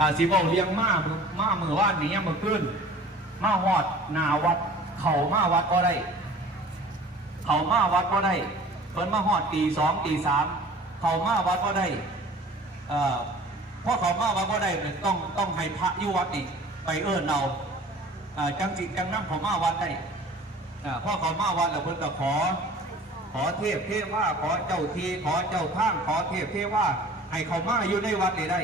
อ่าสีบอกเลี้ยงมามาเมือว่านนี้ยังมือขึ้นมาหอดหนาวัด เขามาวัดก็ได้ เขามาวัดก็ได้เพิ่นมาหอดตีสองตีสามเขามาวัดก็ได้เอ่อพราะเขามาวัดก็ได้ต้องต้องให้พระอยุวัดนี่ไปเอิ้นเอาอ่าจังจิตจังนั่งเขามาวัดได้อ่าเพราะเขามาวัดแล้วเพิ่นก็ขอ ขอเทพเทว่าขอเจ้าทีขอเจ้าทางขอเทพเทว่าให้เขามาอยู่ในวัดนี่ได้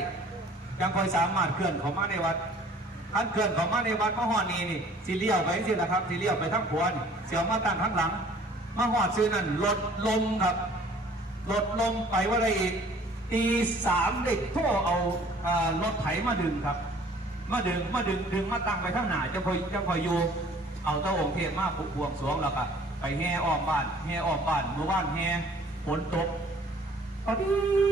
ยังคอยสามารถเคลื่อนเขามาในวัดท่านเคลื่อนเขามาในวัดมาหอดนี่นี่สีเลี้ยวไปสิละครับสีเลี้ยวไปทั้งขวานี่เสียวมาตั้งทั้งหลังมาหอดซื้อนั่นลดลมครับลดลมไปว่าอะได้อีกตีสามเด็กโทรเอาเอ่อรถไถมาดึงครับ มาดึงมาดึงดึงมาตั้งไปข้างหน้าจะคอยจะคอยอยู่เอาเต้าองค์เทพมาผูกบวงสวงแล้วก็ไปแห่อ้อมบ้านแห่อ้อมบ้านเมื่อวานแห่ฝนตกพอดี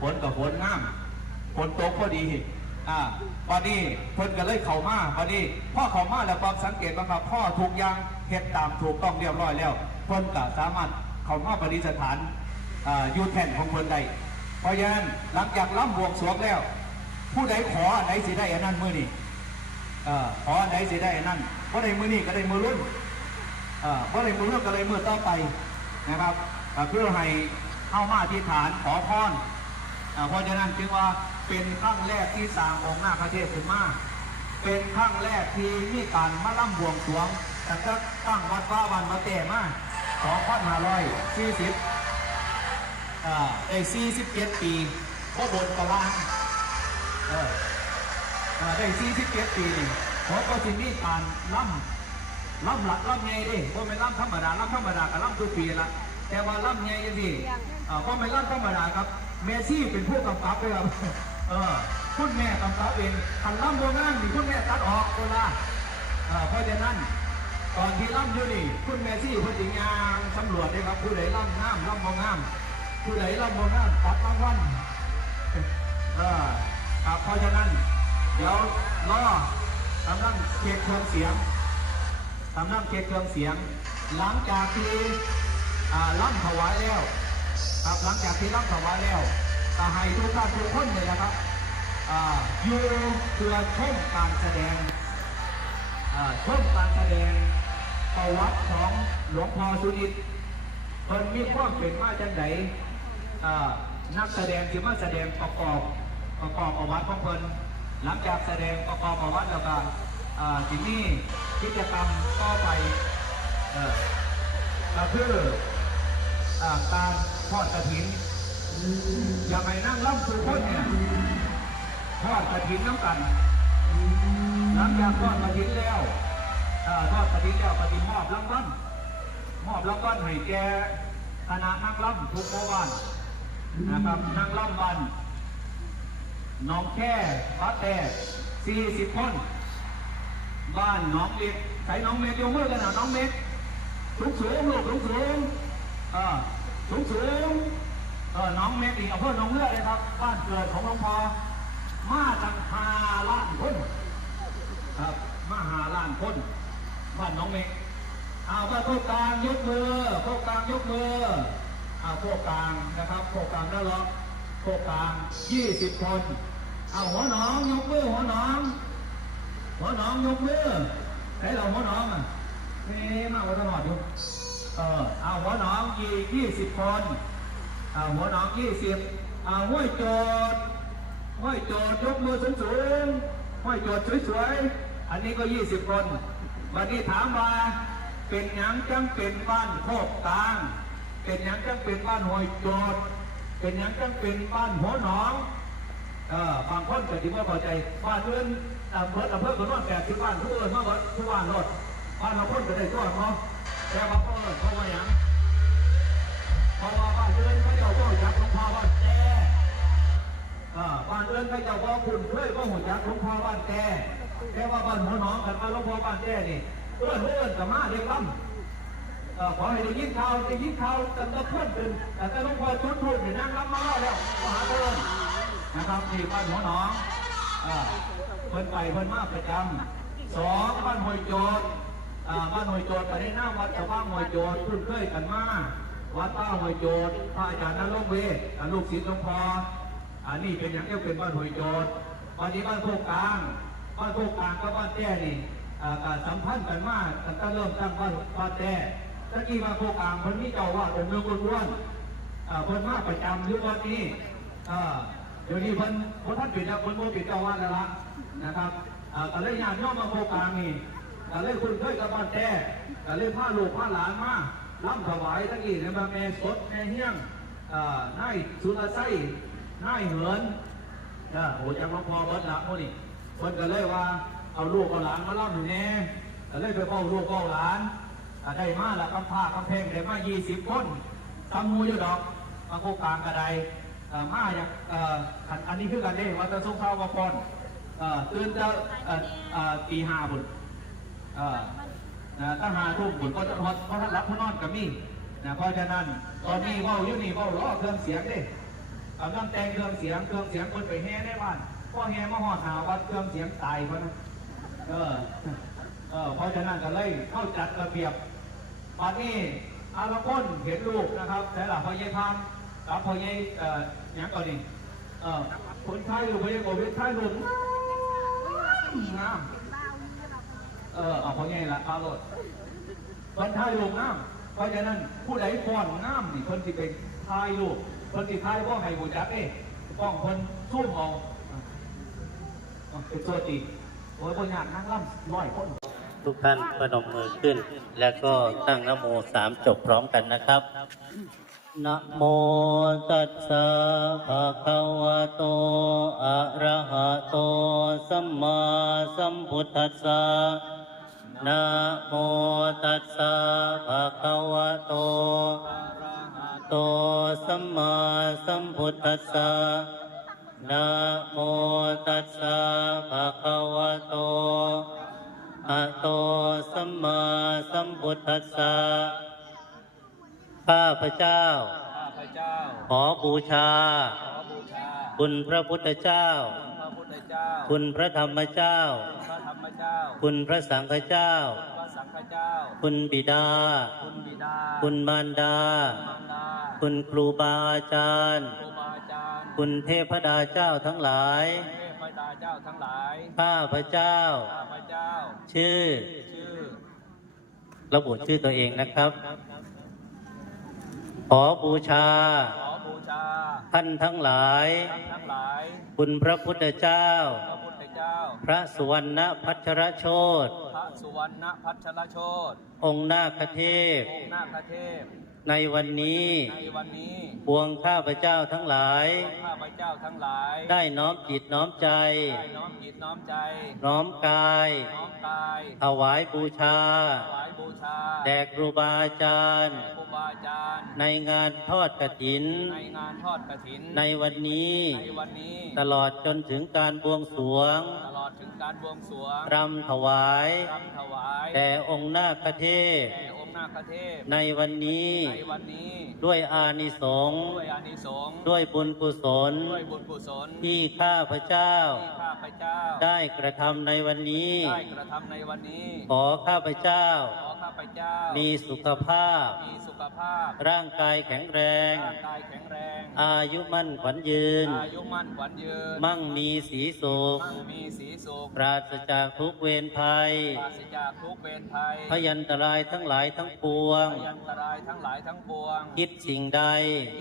ฝนกับฝนงามฝนตกพอดีอ่าวันนี้เพิ่นก็เลยเข้ามาวันนี้พ่อเข้ามาแล้วความสังเกตว่าครับพ่อถูกยางเฮ็ดตามถูกต้องเรียบร้อยแล้วเพิ่นก็สามารถเข้ามาปฏิสถานอ่ายูแทนของเพิ่นได้เพราะฉะนั้นหลังจากล้ำบวงสวงแล้ว ผู้ใดขอไหนสิได้อันนั้นมือนี่เอ่อขอไหนสิได้อันนั้นเพราะในมือนี่ก็ได้มือรุ่นเอ่อเพราะในมือรุ่นก็เลยมือต่อไปนะครับเพื่อให้เข้ามาที่ฐานขอพรอ่า เพราะฉะนั้นจึงว่าเป็นครั้งแรกที่สร้างองค์นาคเทศขึ้นมากเป็นครั้งแรกที่มีการมาล่ำบวงสรวงตั้งแต่ตั้งวัดว่าวันมาเตมา2540อ่าไอ้47ปีก็บนกลางเอออ่าได้47ปีนี่เขาก็จะมีการล่ำล่ำหลักล่ำไงดิเพราะไม่ล่ำธรรมดาล่ำธรรมดากับล่ำทุกปีละแต่ว่าล่ำไงยังดีอ่าเพราะไม่ล่ำธรรมดาครับ เมซี่เป็นผู้กำกับเลยครับ เออคุณแม่กำกับเองคันล่ำโบราณนี่คุณแม่ตัดออกเวลาเออเพราะฉะนั้นตอนที่ล่ำอยู่นี่คุณแมซี่คุณจิงยางสำรวจเลยครับผู้ใดล่ำงามล่ำบ่งามผู้ใดล่ำบ่งามตัดรางวัลเออครับเพราะฉะนั้น เดี๋ยวรอกำลังเช็คเครื่องเสียงกำลังเช็คเครื่องเสียง หลังจากที่ล่ำถวายแล้ว ครับหลังจากที่รับถวาแล้วก็ให้ทุกท่านทุกคนเลยนะครับอยู่เพื่อชมการแสดงชมการแสดงประวัติของหลวงพ่อสุนิตเพิ่นมีความเป็นมาจังไดอ่านักแสดงที่มาแสดงประกอบประกอบประวัติของเพิ่นหลังจากแสดงประกอบประวัติแล้วก็ที่นี่กิจกรรมต่อไปก็คือ อ่ากาทอดกระถินอย่าไปนั่งรับสุคนเนี่ยทอดกระถินน้ำกันหลังจากทอดกระถินแล้วอ่าทอดกระถินแล้วกระถินมอบรางวัลมอบรางวัลให้แกคณะนั่งร่ำทุกหมู่บ้านนะครับนั่งร่ำวันน้องแค่ป้าแต่สี่สิบคน บ้านน้องเล็กใส่น้องเม็กยกมือกันนะน้องเม็กสูงสูงลูกสูงสูง สูงสูงเออน้องเมกอีกอำเภอหนองเลือดเลยครับ บ้านเกิดของหลวงพ่อมาจังหาล้านคนครับมาหาล้านคนบ้านน้องเมกเอาว่าพวกกลางยกมือพวกกลางยกมือเอาพวกกลางนะครับพวกกลางนั่นหรอพวกกลางยี่สิบคนเอาหัวหนองยกมือหัวหนอง หัวหนองยกมือใครเราหัวหนองอะเอ๊มากกว่าตลอดอยู่ เออเอาหัวหนองยี่ยี่สิบคนเอาหัวหนองยี่สิบเอาห้วยโจดห้วยโจดยกมือสูงสูงห้วยโจดสวยๆ อันนี้ก็ยี่สิบคน วันนี้ถามว่าเป็นยังจังเป็นบ้านโคกกลาง เป็นยังจังเป็นบ้านห้วยโจดเป็นยังจังเป็นบ้านหัวหนองเออบางคนเก็ที่ว่าพอใจบ้านเรือนอำเภออำเภอคนนอนแปดสิบบ้านทุกเอิญมาหมดทุกบ้านรถบ้านบางคนก็ได้ตัวเนาะ แต่บางคนเพราะว่าหยังเพราะว่าบ้านเรือนเขาเจ้าก็จักหลวงพ่อบ้าแก่เออบ้านเรือนเขาเจ้าก็คุณเคยก็หุ่นจักหลวงพ่อบ้าแกแต่ว่าบ้านหัวหนองกันมาหลวงพ่อบ้านแกนี่เอื้อนเอื้อนกับมาเรียกล้ำเอ่อขอให้ได้ยินข่าวได้ยินข่าวกันตะเพื่อนเป็นแต่ก็ต้องคอชุดทุนอยู่นั่งรับมาแล้วมหาเดินนะครับที่บ้านหัวหนองอ่าเพิ่นไปเพิ่นมาประจำสองบ้านหวยโจดอ่า บ้านหวยโจดไปได้หน้าวัดแต่ว่าหวยโจดเพิ่นเคยกันมากวัดป้าหอยโยนพระอาจารย์นรงค์เวลูกศิษย์หลวงพ่ออันนี้เป็นอย่างเดียวเป็นบ้านหอยโยนวันนี้บ้านโคกกลางบ้านโคกกลางกับบ้านแต้นี่อ่าสัมพันธ์กันมากตั้งแต่เริ่มตั้งบ้านบ้านแต้ตะกี้บ้าโคกกลางคนนี้เจ้าว่าองค์เมืองล้วนๆอ่าเพิ่นมากประจำอยู่วัดนี้เดี๋ยวนี้เพิ่นเพิ่นท่านปิดแล้วเพิ่นโมปิดเจ้าว่าแล้วละนะครับอ่าก็เลยญาติโยมมาโคกกลางนี่ ก็เลยคุณเคยกับบ้านแต้ก็เลยพาลูกพาหลานมาล้ำถวายทั้งอีกในมาแม่สดแม่เฮี้ยงเอ่อนายสุรไส้นายเหินเออโอ้จังหวงพอเบิดละพวกนี้คนก็เลยว่าเอาลูกเอาหลานมาล่ำอยู่แน่ก็เลยไปเฝ้าลูกเฝ้าหลานได้มาละกำพร้ากำแพงได้มายี่สิบคนตำมูอยู่ดอกมาโคกลางกระไดมาอย่างอันนี้คือกันเด้วัดตะสุขข้าวมาพรเอ่อตื่นจะตีห้าบุญ เออนะถ้าหาทุ่มผลก็จะพอตเพราะท่านรับพนอนกับมี่นะเพราะฉะนั้นตอนนี้ว่าอยู่นี่ว่าล้อเครื่องเสียงเด้กำลังแต่งเครื่องเสียงเครื่องเสียงคนไปแห่ในบ้านพ่อแห่มาหอดหาวัดเครื่องเสียงตายเพราะนะเออเออเพราะฉะนั้นก็เลยเข้าจัดระเบียบวันนี้อาละคนเห็นลูกนะครับแต่ละพ่อใหญ่พามกับพ่อใหญ่เอ่อยังก่อนนี่เออคนไทยลูกพ่อใหญ่โกวิทไทยลูกงาม เออเอาเพราไงล่ะพาโรดคนไทยลงน้ำเพราะฉะนั้นผู้ใดฟ้อนน้ำนี่คนที่เป็นทายลูกคนที่ทายว่าให้บูจักเอ้ป้องคนทุ่มเอาอะเป็นตัวตีโอ้ยบนยากนั่งล่ำร้อยคนทุกท่านประนมมือขึ้น แล้วก็ตั้งนโมสามจบพร้อมกันนะครับนะโมตัสสะภะคะวะโต อะระหะโต สัมมาสัมพุทธัสสะ นะโมตัสสะภะคะวะโตโตสัมมาสัมพุทธัสสะนะโมตัสสะภะคะวะโตอะโตสัมมาสัมพุทธัสสะข้าพเจ้าข้าพเจ้าขอบูชาขอบูชา คุณพระพุทธเจ้า พระพุทธเจ้า คุณพระธรรมเจ้า พระธรรมเจ้า คุณพระสังฆเจ้า พระสังฆเจ้า คุณบิดา คุณบิดา คุณมารดามารดาคุณครูบาอาจารย์ครูบาอาจารย์ คุณเทพดาเจ้าทั้งหลาย เทพดาเจ้าทั้งหลาย ข้าพเจ้า ข้าพเจ้า ชื่อ ชื่อ ระบุชื่อตัวเองนะครับ ขอบูชาขอบูชา ท่านทั้งหลายท่านทั้งหลาย คุณพระพุทธเจ้า พระพุทธเจ้าพระสุวรรณพัชรโชตพ ระสุวรรณพัชรโชตองค์นาคเทพ องค์นาคเทพ ในวันนี้ในวันนี้พวงข้าพเจ้าทั้งหลาย ข้าพเจ้าทั้งหลาย ได้น้อมจิตน้อมใจ ได้น้อมจิตน้อมใจ น้อมกาย น้อมกาย ถวายบูชา ถวายบูชา แด่ครูบาอาจารย์ แด่ครูบาอาจารย์ ในงานทอดกฐิน ในงานทอดกฐิน ในวันนี้ ในวันนี้ ตลอดจนถึงการบวงสรวง ตลอดถึงการบวงสรวงรำถวายรำถวายแด่องค์นาคเทพแด่องค์ นาคเทพ ในวันนี้ในวันนี้ด้วยอานิสงส์ด้วยอานิสงส์ด้วยบุญกุศลด้วยบุญกุศลที่ข้าพเจ้า ที่ข้าพเจ้า ได้กระทำในวันนี้ ได้กระทำในวันนี้ ขอข้าพเจ้า ขอข้าพเจ้า มีสุขภาพ มีสุขภาพ ร่างกายแข็งแรง ร่างกายแข็งแรง อายุมั่นขวัญยืน อายุมั่นขวัญยืน มั่งมีสีสุข มั่งมีสีสุข ปราศจากทุกเวรภัย ปราศจากทุกเวรภัย พยันตรายทั้งหลายทั้งปวงพยันตรายทั้งหลายทั้งปวง คิดสิ่งใด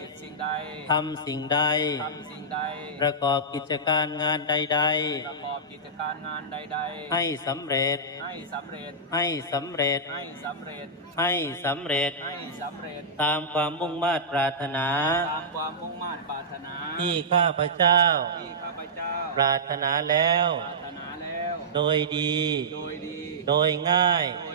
คิดสิ่งใดทำสิ่งใด ทำสิ่งใด ประกอบกิจการงานใด ประกอบกิจการงานใดๆให้สำเร็จๆให้สำเร็จ ให้สำเร็จ ให้สำเร็จ ให้สำเร็จ ให้สำเร็จ ตามความมุ่งมา่ปรารถนา ตามความมุ่งมั่นปรารถนา ที่ข้าพเจ้า ที่ข้าพเจ้า ปรารถนาแล้ว ปรารถนาแล้ว โดยดี โดยดี โดยง่าย โดยง่าย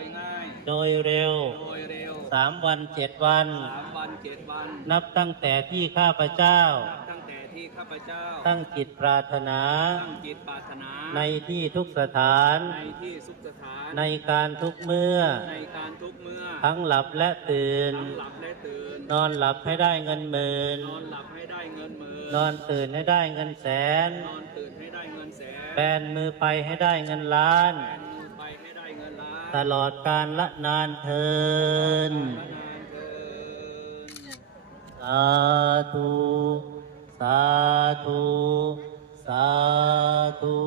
โดยเร็วโดยเร็วสามวันเจ็ดวัน สามวันเจ็ดวัน นับตั้งแต่ที่ข้าพเจ้า นับตั้งแต่ที่ข้าพเจ้า ตั้งจิตปรารถนา ตั้งจิตปรารถนา ในที่ทุกสถาน ในที่สุขสถาน ในการทุกเมื่อ ในการทุกเมื่อ ทั้งหลับและตื่น ทั้งหลับและตื่น นอนหลับให้ได้เงินหมื่น นอนหลับให้ได้เงินหมื่น นอนตื่นให้ได้เงินแสน นอนตื่นให้ได้เงินแสนแบนมือไปให้ได้เงินล้านแบน ตลอดกาลละนานเทินสาธุสาธุสาธุ